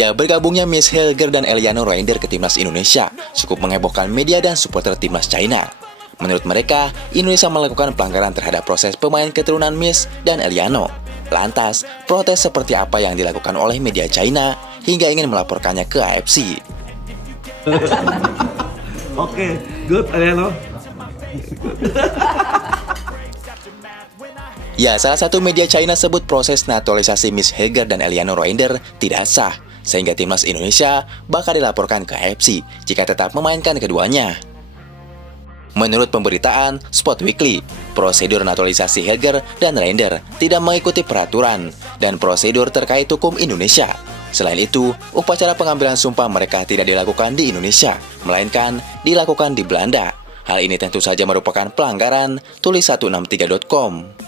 Ya, bergabungnya Miss Hilger dan Eliano Reinder ke timnas Indonesia cukup menghebohkan media dan supporter timnas China. Menurut mereka, Indonesia melakukan pelanggaran terhadap proses pemain keturunan Miss dan Eliano. Lantas, protes seperti apa yang dilakukan oleh media China hingga ingin melaporkannya ke AFC? Oke, good Eliano. Ya, salah satu media China sebut proses naturalisasi Miss Hilger dan Eliano Reinder tidak sah, sehingga timnas Indonesia bakal dilaporkan ke AFC jika tetap memainkan keduanya. Menurut pemberitaan Sport Weekly, prosedur naturalisasi Hilger dan Reinder tidak mengikuti peraturan dan prosedur terkait hukum Indonesia. Selain itu, upacara pengambilan sumpah mereka tidak dilakukan di Indonesia, melainkan dilakukan di Belanda. Hal ini tentu saja merupakan pelanggaran, tulis 163.com.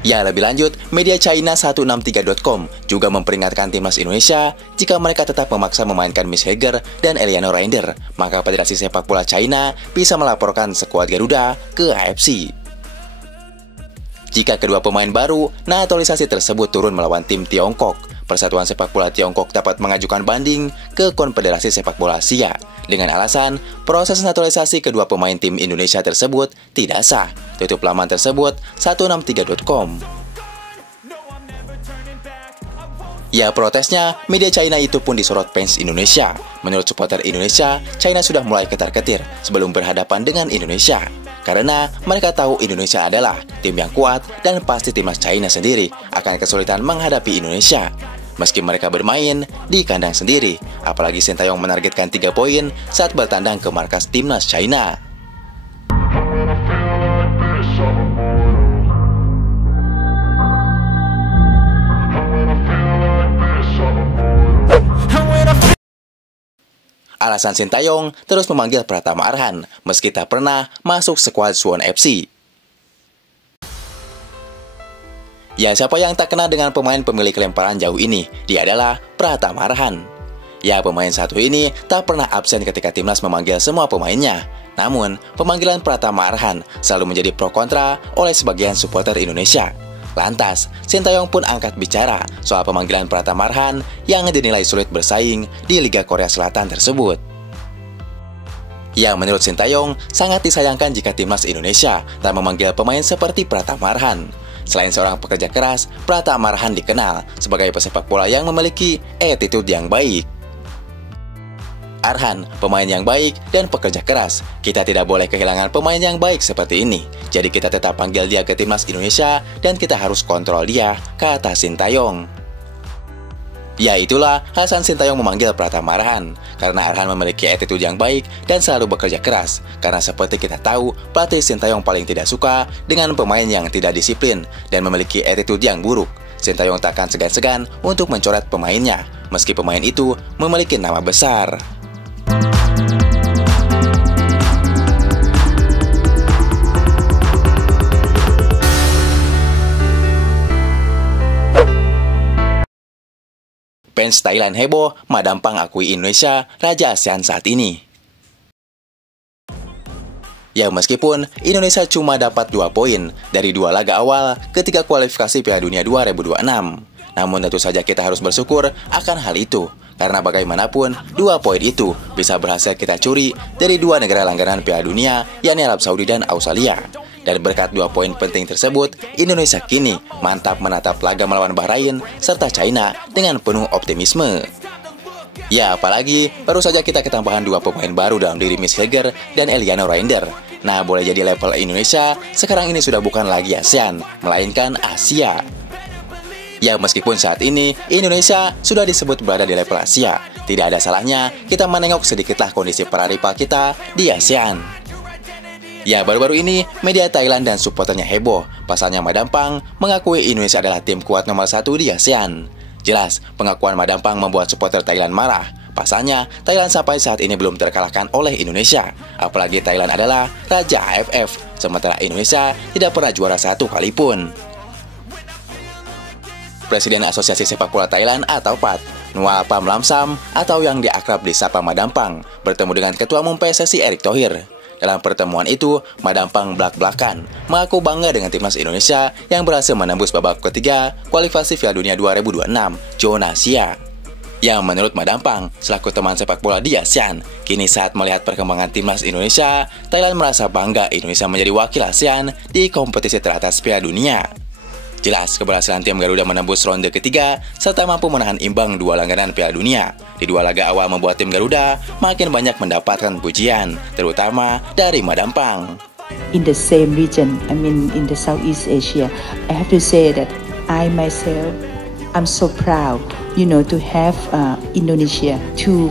Ya, lebih lanjut, media China 163.com juga memperingatkan timnas Indonesia jika mereka tetap memaksa memainkan Miss Hilger dan Eliano Reinder, maka Federasi Sepak Bola China bisa melaporkan skuad Garuda ke AFC. Jika kedua pemain baru naturalisasi tersebut turun melawan tim Tiongkok, Persatuan Sepak Bola Tiongkok dapat mengajukan banding ke Konfederasi Sepak Bola Asia dengan alasan proses naturalisasi kedua pemain tim Indonesia tersebut tidak sah. Tutup laman tersebut 163.com. Ya, protesnya media China itu pun disorot fans Indonesia. Menurut supporter Indonesia, China sudah mulai ketar-ketir sebelum berhadapan dengan Indonesia. Karena mereka tahu Indonesia adalah tim yang kuat dan pasti timnas China sendiri akan kesulitan menghadapi Indonesia. Meski mereka bermain di kandang sendiri, apalagi Sintayong menargetkan 3 poin saat bertandang ke markas timnas China. Alasan Sintayong terus memanggil Pratama Arhan meski tak pernah masuk skuad Suwon FC. Ya, siapa yang tak kenal dengan pemain pemilik lemparan jauh ini? Dia adalah Pratama Arhan. Ya, pemain satu ini tak pernah absen ketika timnas memanggil semua pemainnya. Namun, pemanggilan Pratama Arhan selalu menjadi pro kontra oleh sebagian supporter Indonesia. Lantas, Sintayong pun angkat bicara soal pemanggilan Pratama Arhan yang dinilai sulit bersaing di Liga Korea Selatan tersebut. Ya, menurut Sintayong, sangat disayangkan jika timnas Indonesia tak memanggil pemain seperti Pratama Arhan. Selain seorang pekerja keras, Pratama Arhan dikenal sebagai pesepak bola yang memiliki attitude yang baik. Arhan, pemain yang baik dan pekerja keras. Kita tidak boleh kehilangan pemain yang baik seperti ini. Jadi kita tetap panggil dia ke timnas Indonesia dan kita harus kontrol dia, kata Sintayong. Ya, itulah alasan Sintayong memanggil Pratama Arhan. Karena Arhan memiliki attitude yang baik dan selalu bekerja keras. Karena seperti kita tahu, pelatih Sintayong paling tidak suka dengan pemain yang tidak disiplin dan memiliki attitude yang buruk. Sintayong tak akan segan-segan untuk mencoret pemainnya, meski pemain itu memiliki nama besar. Fans Thailand heboh, Madampang akui Indonesia Raja ASEAN saat ini. Ya, meskipun Indonesia cuma dapat 2 poin dari 2 laga awal ketika kualifikasi Piala Dunia 2026. Namun tentu saja kita harus bersyukur akan hal itu. Karena bagaimanapun, 2 poin itu bisa berhasil kita curi dari 2 negara langganan Piala Dunia, yakni Arab Saudi dan Australia. Dan berkat 2 poin penting tersebut, Indonesia kini mantap menatap laga melawan Bahrain serta China dengan penuh optimisme. Ya, apalagi baru saja kita ketambahan 2 pemain baru dalam diri Miss Hilger dan Eliano Reinder. Nah, boleh jadi level Indonesia sekarang ini sudah bukan lagi ASEAN, melainkan Asia. Ya, meskipun saat ini Indonesia sudah disebut berada di level Asia, tidak ada salahnya kita menengok sedikitlah kondisi para rival kita di ASEAN. Ya, baru-baru ini media Thailand dan supporternya heboh. Pasalnya Madampang mengakui Indonesia adalah tim kuat nomor 1 di ASEAN. Jelas, pengakuan Madampang membuat supporter Thailand marah. Pasalnya, Thailand sampai saat ini belum terkalahkan oleh Indonesia. Apalagi Thailand adalah Raja AFF, sementara Indonesia tidak pernah juara 1 kali pun. Presiden Asosiasi Sepak Bola Thailand atau PAT, Nual Phamlamsam atau yang diakrab disapa Madampang, bertemu dengan Ketua Umum PSSI Erick Thohir. Dalam pertemuan itu, Madampang belak-belakan mengaku bangga dengan timnas Indonesia yang berhasil menembus babak ketiga kualifikasi Piala Dunia 2026 zona Asia. Yang menurut Madampang, selaku teman sepak bola di ASEAN, kini saat melihat perkembangan timnas Indonesia, Thailand merasa bangga Indonesia menjadi wakil ASEAN di kompetisi teratas Piala Dunia. Jelas, keberhasilan tim Garuda menembus ronde ketiga serta mampu menahan imbang 2 langganan Piala Dunia di 2 laga awal membuat tim Garuda makin banyak mendapatkan pujian, terutama dari Madampang. In the same region, I mean in the Southeast Asia, I have to say that I myself, I'm so proud, to have Indonesia to.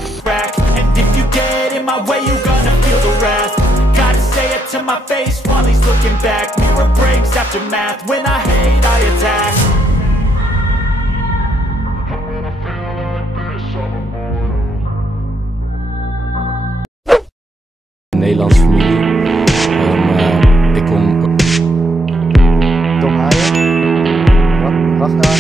And if you get in my way, you gonna feel the wrath. Gotta say it to my face while he's looking back. Mirror breaks after math. When I hate, I attack. Nederlands familie. Ik kom. Tom Hayen, Ragnar.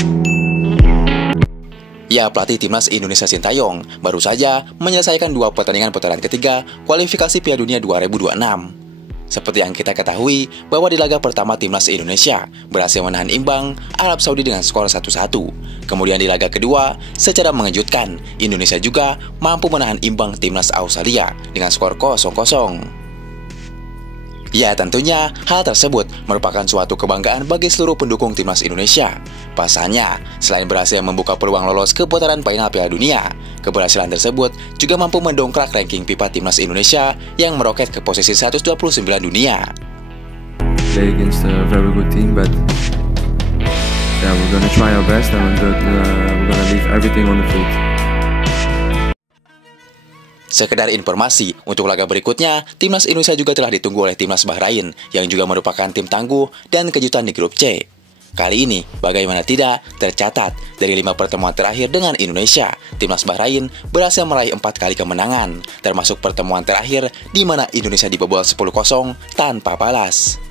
Ya, pelatih timnas Indonesia Sintayong baru saja menyelesaikan 2 pertandingan putaran ketiga kualifikasi Piala Dunia 2026. Seperti yang kita ketahui, bahwa di laga pertama timnas Indonesia berhasil menahan imbang Arab Saudi dengan skor 1-1. Kemudian di laga kedua, secara mengejutkan, Indonesia juga mampu menahan imbang timnas Australia dengan skor 0-0. Ya, tentunya hal tersebut merupakan suatu kebanggaan bagi seluruh pendukung timnas Indonesia. Pasalnya, selain berhasil membuka peluang lolos ke putaran final Piala Dunia, keberhasilan tersebut juga mampu mendongkrak ranking FIFA timnas Indonesia yang meroket ke posisi 129 dunia. Play against a very good team, but yeah, we're gonna try our best and we're gonna leave everything on the field. Sekedar informasi, untuk laga berikutnya, timnas Indonesia juga telah ditunggu oleh timnas Bahrain, yang juga merupakan tim tangguh dan kejutan di grup C. Kali ini, bagaimana tidak, tercatat dari 5 pertemuan terakhir dengan Indonesia, timnas Bahrain berhasil meraih 4 kali kemenangan, termasuk pertemuan terakhir di mana Indonesia dibobol 10-0 tanpa balas.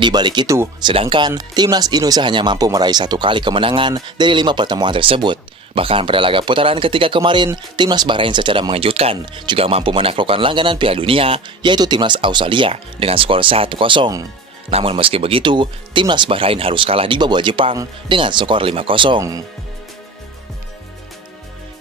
Di balik itu, sedangkan timnas Indonesia hanya mampu meraih 1 kali kemenangan dari 5 pertemuan tersebut. Bahkan pada laga putaran ketiga kemarin, timnas Bahrain secara mengejutkan juga mampu menaklukkan langganan Piala Dunia, yaitu timnas Australia dengan skor 1-0. Namun meski begitu, timnas Bahrain harus kalah di bawah Jepang dengan skor 5-0.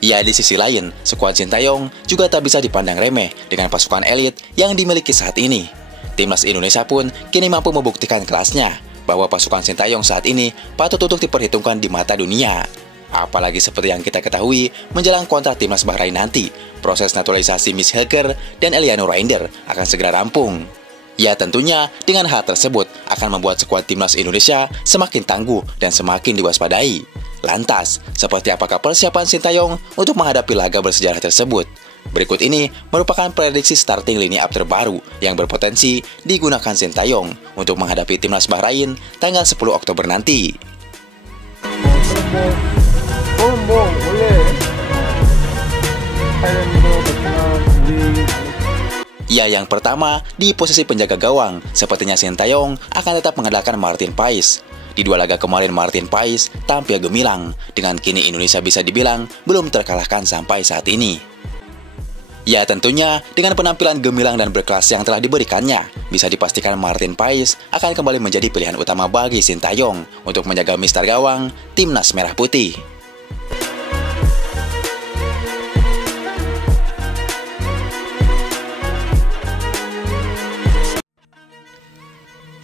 Ya, di sisi lain, skuad Sintayong juga tak bisa dipandang remeh dengan pasukan elit yang dimiliki saat ini. Timnas Indonesia pun kini mampu membuktikan kelasnya, bahwa pasukan Sintayong saat ini patut untuk diperhitungkan di mata dunia. Apalagi seperti yang kita ketahui, menjelang kontrak timnas Bahrain nanti, proses naturalisasi Miss Heger dan Eliano Reinder akan segera rampung. Ya, tentunya dengan hal tersebut akan membuat skuad timnas Indonesia semakin tangguh dan semakin diwaspadai. Lantas, seperti apakah persiapan Sintayong untuk menghadapi laga bersejarah tersebut? Berikut ini merupakan prediksi starting line up terbaru yang berpotensi digunakan Sintayong untuk menghadapi timnas Bahrain tanggal 10 Oktober nanti. Ya, yang pertama, di posisi penjaga gawang, sepertinya Sintayong akan tetap mengandalkan Martin Paes. Di 2 laga kemarin Martin Paes tampil gemilang, dengan kini Indonesia bisa dibilang belum terkalahkan sampai saat ini. Ya, tentunya dengan penampilan gemilang dan berkelas yang telah diberikannya, bisa dipastikan Martin Paes akan kembali menjadi pilihan utama bagi Sintayong untuk menjaga mister gawang timnas Merah Putih.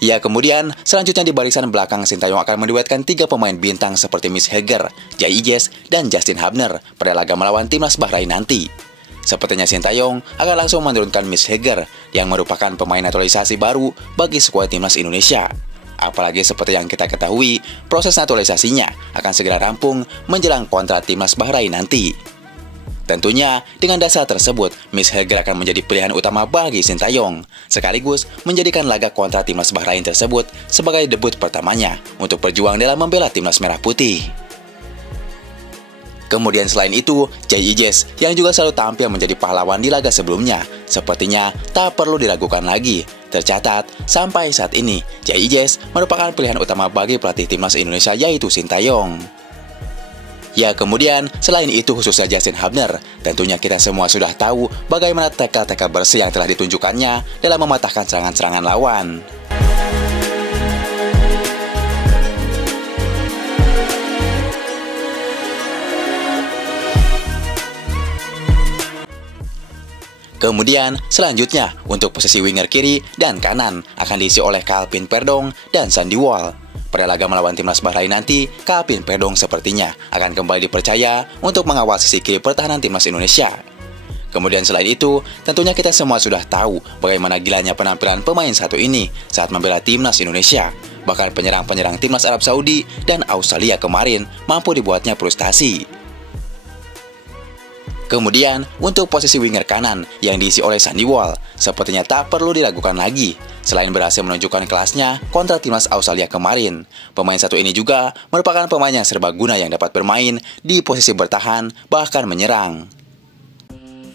Ya, kemudian selanjutnya di barisan belakang Sintayong akan menduetkan 3 pemain bintang seperti Miss Heger, Jai Ijes, dan Justin Hubner pada laga melawan timnas Bahrain nanti. Sepertinya Sintayong akan langsung menurunkan Miss Heger yang merupakan pemain naturalisasi baru bagi skuad timnas Indonesia. Apalagi seperti yang kita ketahui, proses naturalisasinya akan segera rampung menjelang kontrak timnas Bahrain nanti. Tentunya, dengan dasar tersebut, Miss Heger akan menjadi pilihan utama bagi Sintayong, sekaligus menjadikan laga kontra timnas Bahrain tersebut sebagai debut pertamanya untuk berjuang dalam membela timnas Merah Putih. Kemudian selain itu, Jai Ijes yang juga selalu tampil menjadi pahlawan di laga sebelumnya, sepertinya tak perlu diragukan lagi. Tercatat, sampai saat ini, Jai Ijes merupakan pilihan utama bagi pelatih timnas Indonesia yaitu Sintayong. Ya, kemudian selain itu khususnya Justin Hubner, tentunya kita semua sudah tahu bagaimana tekad-tekad bersih yang telah ditunjukkannya dalam mematahkan serangan-serangan lawan. Kemudian selanjutnya untuk posisi winger kiri dan kanan akan diisi oleh Calvin Verdong dan Sandy Walsh. Pada laga melawan timnas Bahrain nanti, Calvin Verdong sepertinya akan kembali dipercaya untuk mengawal sisi kiri pertahanan timnas Indonesia. Kemudian selain itu, tentunya kita semua sudah tahu bagaimana gilanya penampilan pemain satu ini saat membela timnas Indonesia. Bahkan penyerang-penyerang timnas Arab Saudi dan Australia kemarin mampu dibuatnya frustasi. Kemudian, untuk posisi winger kanan yang diisi oleh Sandy Walsh, sepertinya tak perlu diragukan lagi. Selain berhasil menunjukkan kelasnya kontra timnas Australia kemarin, pemain satu ini juga merupakan pemain yang serbaguna yang dapat bermain di posisi bertahan, bahkan menyerang.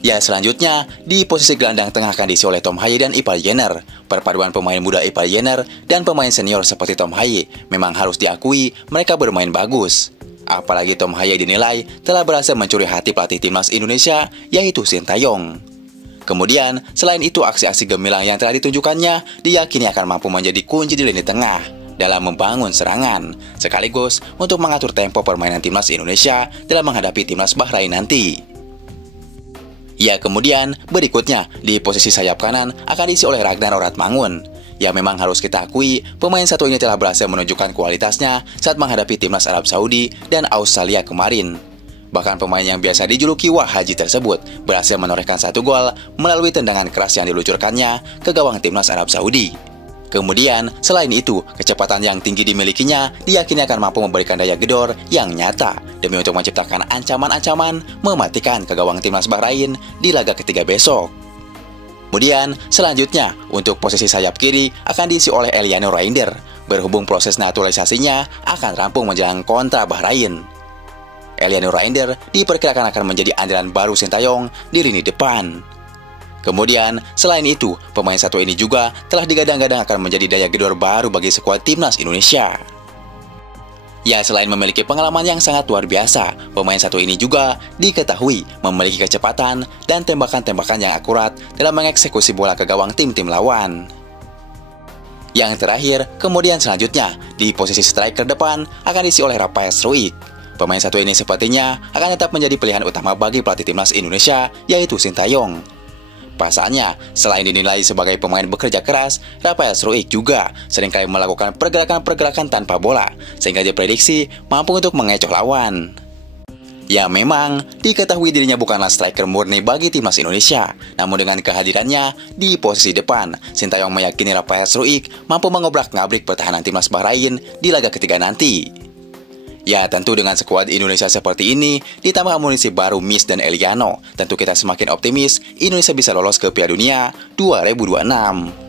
Ya, selanjutnya, di posisi gelandang tengah akan diisi oleh Tom Haye dan Ivar Jenner. Perpaduan pemain muda Ivar Jenner dan pemain senior seperti Tom Haye memang harus diakui mereka bermain bagus. Apalagi Tom Haye dinilai telah berhasil mencuri hati pelatih timnas Indonesia, yaitu Sintayong. Kemudian, selain itu aksi-aksi gemilang yang telah ditunjukkannya diyakini akan mampu menjadi kunci di lini tengah dalam membangun serangan, sekaligus untuk mengatur tempo permainan timnas Indonesia dalam menghadapi timnas Bahrain nanti. Ya, kemudian berikutnya di posisi sayap kanan akan diisi oleh Ragnar Oratmangun. Ya, memang harus kita akui, pemain satu ini telah berhasil menunjukkan kualitasnya saat menghadapi timnas Arab Saudi dan Australia kemarin. Bahkan pemain yang biasa dijuluki Wah Haji tersebut berhasil menorehkan 1 gol melalui tendangan keras yang diluncurkannya ke gawang timnas Arab Saudi. Kemudian, selain itu, kecepatan yang tinggi dimilikinya diyakini akan mampu memberikan daya gedor yang nyata demi untuk menciptakan ancaman-ancaman mematikan ke gawang timnas Bahrain di laga ketiga besok. Kemudian, selanjutnya, untuk posisi sayap kiri akan diisi oleh Eliano Reinder, berhubung proses naturalisasinya akan rampung menjelang kontra Bahrain. Eliano Reinder diperkirakan akan menjadi andalan baru Sintayong di lini depan. Kemudian, selain itu, pemain satu ini juga telah digadang-gadang akan menjadi daya gedor baru bagi skuad timnas Indonesia. Ya, selain memiliki pengalaman yang sangat luar biasa, pemain satu ini juga diketahui memiliki kecepatan dan tembakan-tembakan yang akurat dalam mengeksekusi bola ke gawang tim-tim lawan. Yang terakhir, kemudian selanjutnya, di posisi striker depan akan diisi oleh Rafael Struijk. Pemain satu ini sepertinya akan tetap menjadi pilihan utama bagi pelatih timnas Indonesia, yaitu Sintayong. Pasalnya, selain dinilai sebagai pemain bekerja keras, Rafael Struijk juga seringkali melakukan pergerakan-pergerakan tanpa bola, sehingga diprediksi mampu untuk mengecoh lawan. Ya, memang diketahui dirinya bukanlah striker murni bagi timnas Indonesia, namun dengan kehadirannya di posisi depan, Sintayong meyakini Rafael Struijk mampu mengobrak-ngabrik pertahanan timnas Bahrain di laga ketiga nanti. Ya, tentu dengan skuad Indonesia seperti ini, ditambah amunisi baru Miss dan Eliano, tentu kita semakin optimis Indonesia bisa lolos ke Piala Dunia 2026.